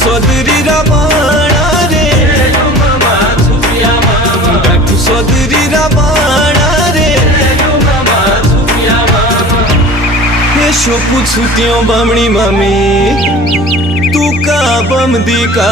सोदरी रमाणा रे डाकू सोदरी रमाणा रे ये शो पूछू त्यों बामणी मामी तू का बमदी का